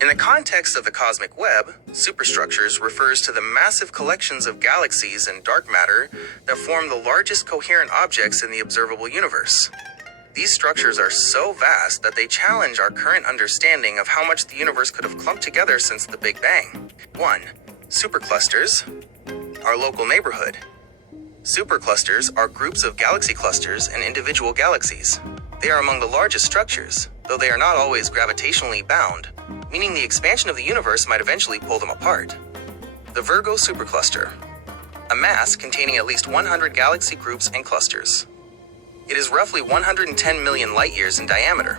In the context of the cosmic web, superstructures refers to the massive collections of galaxies and dark matter that form the largest coherent objects in the observable universe. These structures are so vast that they challenge our current understanding of how much the universe could have clumped together since the Big Bang. 1. Superclusters. Our local neighborhood. Superclusters are groups of galaxy clusters and individual galaxies. They are among the largest structures, though they are not always gravitationally bound, meaning the expansion of the universe might eventually pull them apart. The Virgo supercluster, a mass containing at least 100 galaxy groups and clusters. It is roughly 110 million light-years in diameter.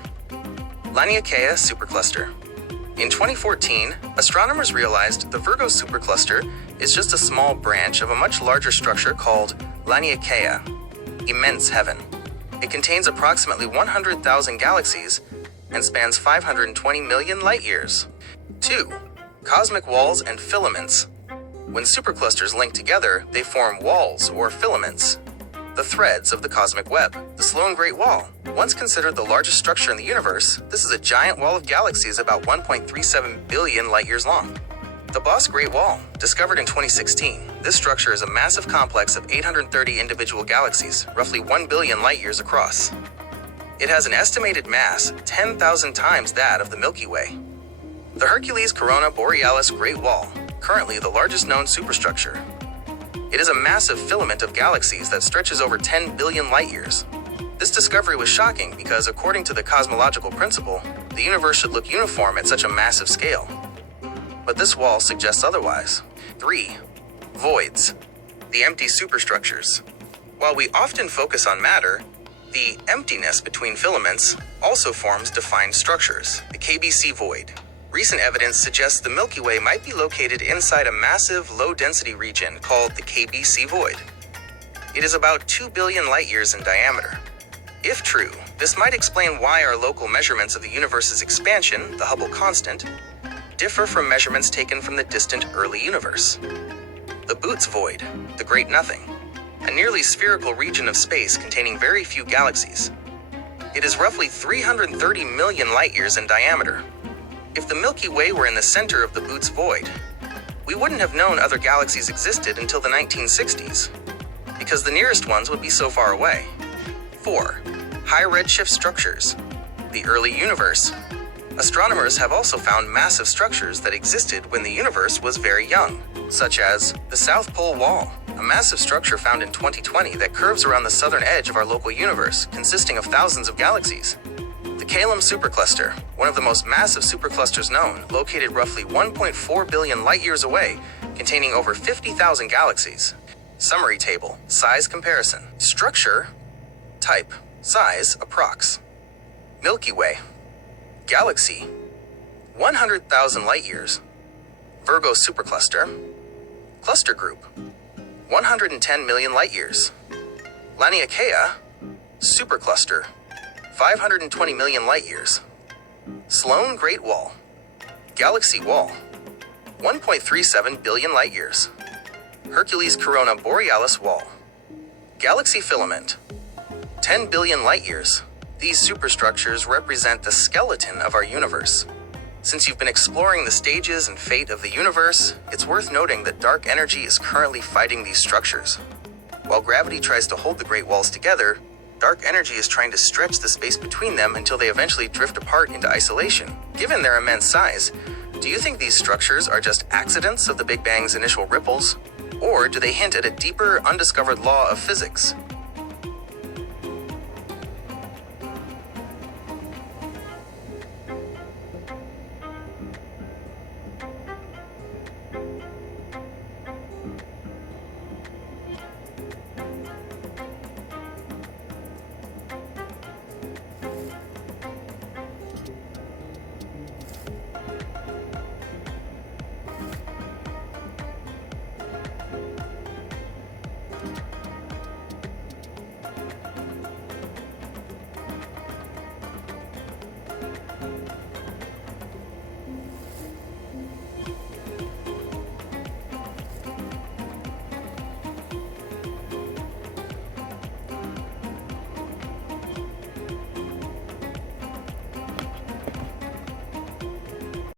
Laniakea supercluster. In 2014, astronomers realized the Virgo supercluster is just a small branch of a much larger structure called Laniakea, immense heaven. It contains approximately 100,000 galaxies and spans 520 million light-years. 2. Cosmic walls and filaments. When superclusters link together, they form walls or filaments, the threads of the cosmic web. The Sloan Great Wall. Once considered the largest structure in the universe, this is a giant wall of galaxies about 1.37 billion light-years long. The Boss Great Wall, discovered in 2016, this structure is a massive complex of 830 individual galaxies, roughly 1 billion light-years across. It has an estimated mass 10,000 times that of the Milky Way. The Hercules Corona Borealis Great Wall, currently the largest known superstructure. It is a massive filament of galaxies that stretches over 10 billion light-years. This discovery was shocking because, according to the cosmological principle, the universe should look uniform at such a massive scale. But this wall suggests otherwise. 3. Voids, the empty superstructures. While we often focus on matter, the emptiness between filaments also forms defined structures, the KBC void. Recent evidence suggests the Milky Way might be located inside a massive, low-density region called the KBC void. It is about 2 billion light-years in diameter. If true, this might explain why our local measurements of the universe's expansion, the Hubble constant, differ from measurements taken from the distant early universe. The Boots void, the Great Nothing, a nearly spherical region of space containing very few galaxies. It is roughly 330 million light-years in diameter. If the Milky Way were in the center of the Boots void, we wouldn't have known other galaxies existed until the 1960s, because the nearest ones would be so far away. 4. High redshift structures, the early universe. Astronomers have also found massive structures that existed when the universe was very young, such as the South Pole Wall, a massive structure found in 2020 that curves around the southern edge of our local universe, consisting of thousands of galaxies. The Calum supercluster, one of the most massive superclusters known, located roughly 1.4 billion light-years away, containing over 50,000 galaxies. Summary table, size comparison. Structure, type, size, approx. Milky Way. Galaxy, 100,000 light-years. Virgo supercluster. Cluster group, 110 million light-years. Laniakea supercluster, 520 million light-years. Sloan Great Wall. Galaxy Wall, 1.37 billion light-years. Hercules Corona Borealis Wall. Galaxy filament, 10 billion light-years. These superstructures represent the skeleton of our universe. Since you've been exploring the stages and fate of the universe, it's worth noting that dark energy is currently fighting these structures. While gravity tries to hold the Great Walls together, dark energy is trying to stretch the space between them until they eventually drift apart into isolation. Given their immense size, do you think these structures are just accidents of the Big Bang's initial ripples? Or do they hint at a deeper, undiscovered law of physics?